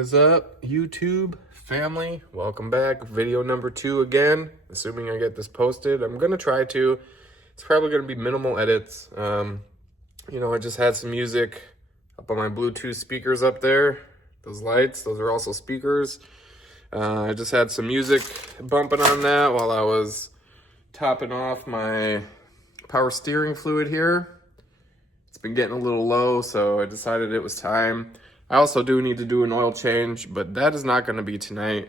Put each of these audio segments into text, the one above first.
is up, YouTube family? Welcome back. Video number 2 again. Assuming I get this posted. I'm going to try to. It's probably going to be minimal edits. I just had some music up on my Bluetooth speakers up there. Those lights, those are also speakers. I just had some music bumping on that while I was topping off my power steering fluid here. It's been getting a little low, so I decided it was time. I also do need to do an oil change, but that is not going to be tonight.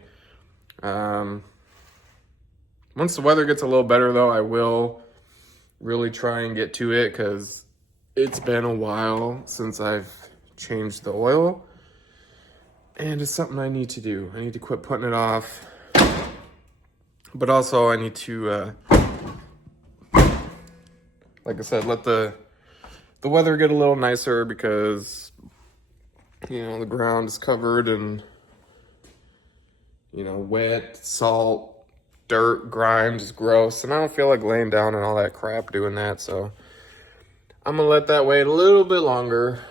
Once the weather gets a little better, though, I will really try and get to it because it's been a while since I've changed the oil. And it's something I need to do. I need to quit putting it off. But also I need to, like I said, let the weather get a little nicer because, the ground is covered in, wet, salt, dirt, grime, just gross. And I don't feel like laying down and all that crap doing that. So I'm going to let that wait a little bit longer.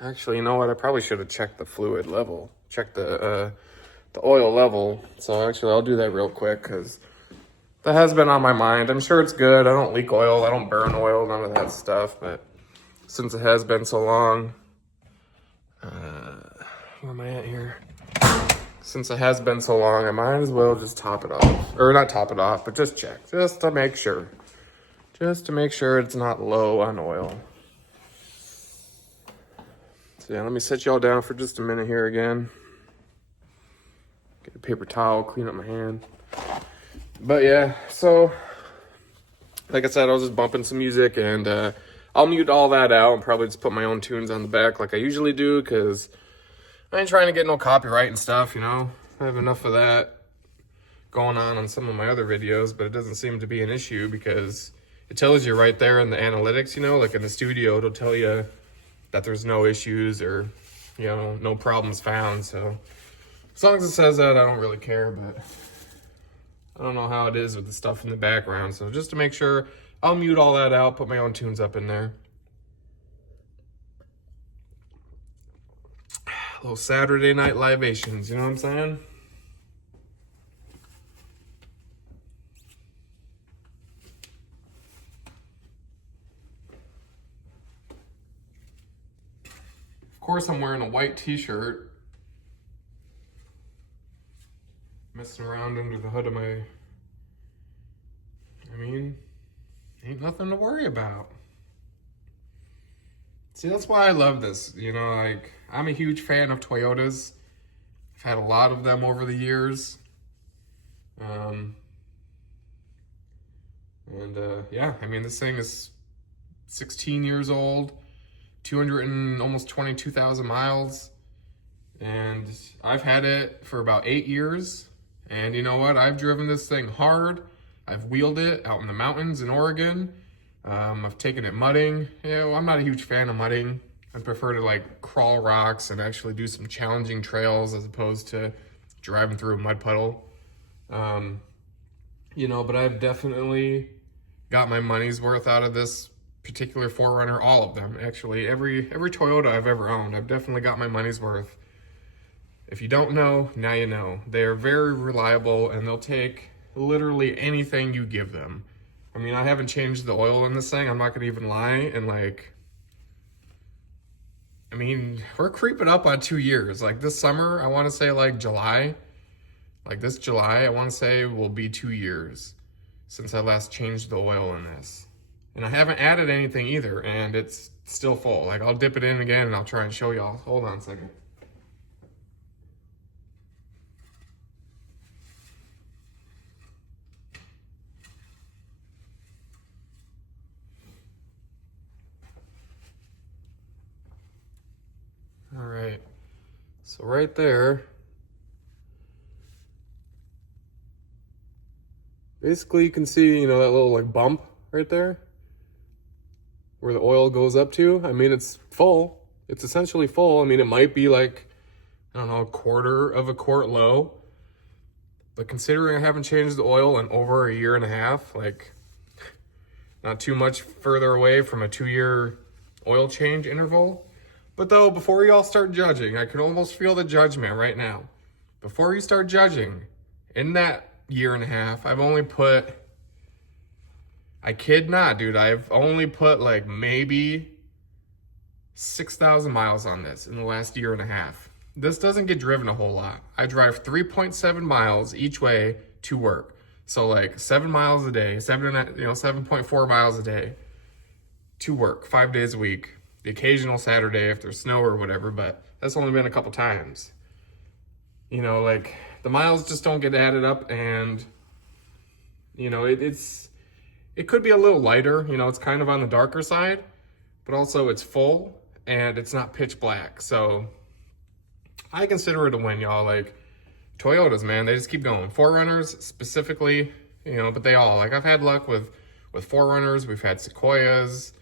Actually, you know what? I probably should have checked the fluid level, checked the oil level. So actually, I'll do that real quick because that has been on my mind. I'm sure it's good. I don't leak oil. I don't burn oil, none of that stuff. But since it has been so long, where am I at here? Since it has been so long, I might as well just top it off. Or not top it off, but just check. Just to make sure. Just to make sure it's not low on oil. So yeah, let me set y'all down for just a minute here again. Get a paper towel, clean up my hand. But yeah, so like I said, I was just bumping some music and I'll mute all that out and probably just put my own tunes on the back like I usually do because I ain't trying to get no copyright and stuff, I have enough of that going on some of my other videos, but it doesn't seem to be an issue because it tells you right there in the analytics, like in the studio, it'll tell you that there's no issues or, no problems found. So as long as it says that, I don't really care, but I don't know how it is with the stuff in the background. So just to make sure, I'll mute all that out, put my own tunes up in there. A little Saturday night libations, you know what I'm saying? Of course, I'm wearing a white t-shirt. Messing around under the hood of my... ain't nothing to worry about. See, that's why I love this. I'm a huge fan of Toyotas. I've had a lot of them over the years. This thing is 16 years old. 200 and almost 22,000 miles. And I've had it for about 8 years. And you know what? I've driven this thing hard. I've wheeled it out in the mountains in Oregon. I've taken it mudding. I'm not a huge fan of mudding. I prefer to crawl rocks and actually do some challenging trails as opposed to driving through a mud puddle. But I've definitely got my money's worth out of this particular 4Runner, all of them actually. Every Toyota I've ever owned, I've definitely got my money's worth. If you don't know, now you know. They're very reliable and they'll take literally anything you give them. I haven't changed the oil in this thing, I'm not gonna even lie, and we're creeping up on 2 years. This summer, I wanna say July, this July, I wanna say will be 2 years since I last changed the oil in this. And I haven't added anything either, and it's still full. I'll dip it in again and I'll try and show y'all. Hold on a second. All right, so right there, basically you can see, that little bump right there where the oil goes up to. It's full. It's essentially full. It might be a quarter of a quart low, but considering I haven't changed the oil in over a year and a half, not too much further away from a 2-year oil change interval, But though, before you all start judging, I can almost feel the judgment right now. Before you start judging, in that year and a half, I've only put, I kid not, dude, I've only put like maybe 6,000 miles on this in the last year and a half. This doesn't get driven a whole lot. I drive 3.7 miles each way to work. So like 7 miles a day, 7.4 miles a day to work, 5 days a week. The occasional Saturday if there's snow or whatever, but that's only been a couple times. You know, like the miles just don't get added up, and you know, it could be a little lighter, you know, it's kind of on the darker side, but also it's full and it's not pitch black. So I consider it a win, y'all. Like Toyotas, man, they just keep going. 4Runners specifically, you know, but they all, like I've had luck with 4Runners, we've had Sequoias,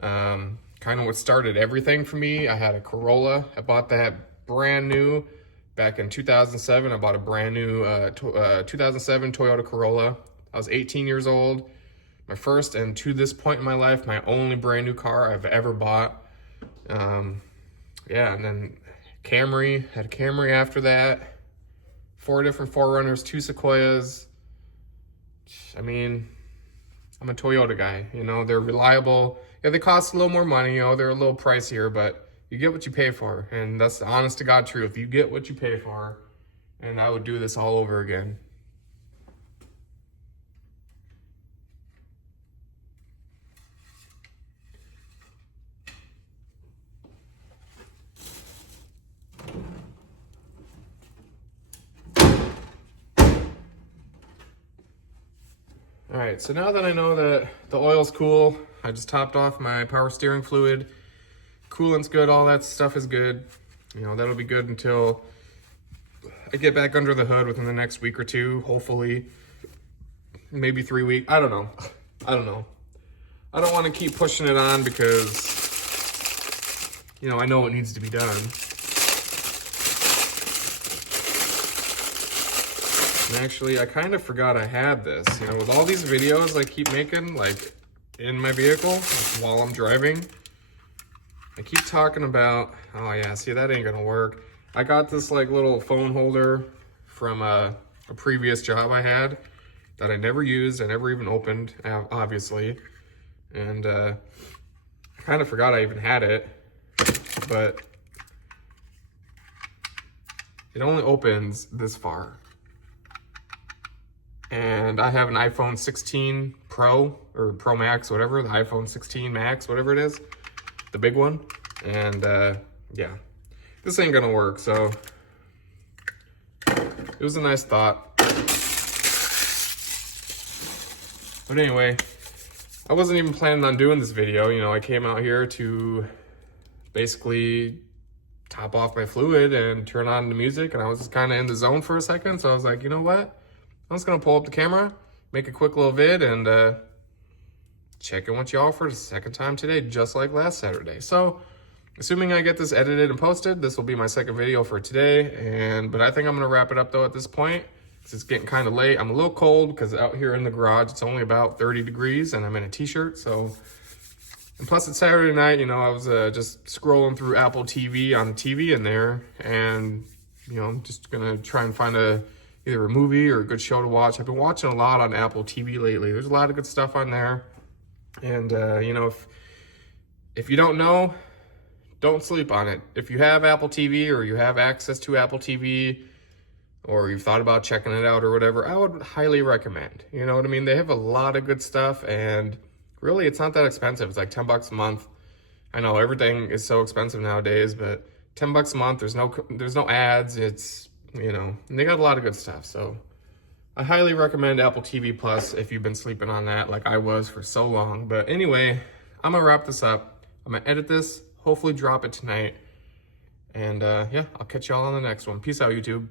kind of what started everything for me. I had a Corolla. I bought that brand new back in 2007. I bought a brand new 2007 Toyota Corolla. I was 18 years old. My first, and to this point in my life, my only brand new car I've ever bought. Yeah, and then Camry, had a Camry after that. 4 different 4Runners, 2 Sequoias. I mean, I'm a Toyota guy, you know, they're reliable. Yeah, they cost a little more money, you know, they're a little pricier, but you get what you pay for. And that's the honest to God truth. You get what you pay for. And I would do this all over again. All right, so now that I know that the oil's cool, I just topped off my power steering fluid. Coolant's good, all that stuff is good. You know, that'll be good until I get back under the hood within the next week or two, hopefully. Maybe 3 weeks, I don't know. I don't want to keep pushing it on because, you know, I know it needs to be done. And actually, I kind of forgot I had this. You know, with all these videos I keep making, like, in my vehicle, like, while I'm driving, I keep talking about, oh yeah, see, that ain't gonna work. I got this, like, little phone holder from a previous job I had that I never used, I never even opened, obviously. And I kind of forgot I even had it, but it only opens this far. And I have an iPhone 16 Pro, or Pro Max, whatever, the iPhone 16 Max, whatever it is, the big one. And yeah, this ain't gonna work, so it was a nice thought. But anyway, I wasn't even planning on doing this video. You know, I came out here to basically top off my fluid and turn on the music, and I was just kind of in the zone for a second, so I was like, you know what? I'm just gonna pull up the camera, make a quick little vid, and check in with y'all for the second time today, just like last Saturday. So, assuming I get this edited and posted, this will be my second video for today. But I think I'm gonna wrap it up though at this point, because it's getting kind of late. I'm a little cold because out here in the garage, it's only about 30 degrees, and I'm in a t-shirt. So, and plus it's Saturday night. You know, I was just scrolling through Apple TV on the TV in there, and you know, I'm just gonna try and find either a movie or a good show to watch. I've been watching a lot on Apple TV lately. There's a lot of good stuff on there. And, you know, if you don't know, don't sleep on it. If you have Apple TV or you have access to Apple TV or you've thought about checking it out or whatever, I would highly recommend. You know what I mean? They have a lot of good stuff, and really it's not that expensive. It's like $10 a month. I know everything is so expensive nowadays, but $10 a month, there's no ads. It's, you know, and they got a lot of good stuff. So I highly recommend Apple TV Plus if you've been sleeping on that like I was for so long. But anyway, I'm gonna wrap this up. I'm gonna edit this, hopefully drop it tonight. And yeah, I'll catch y'all on the next one. Peace out, YouTube.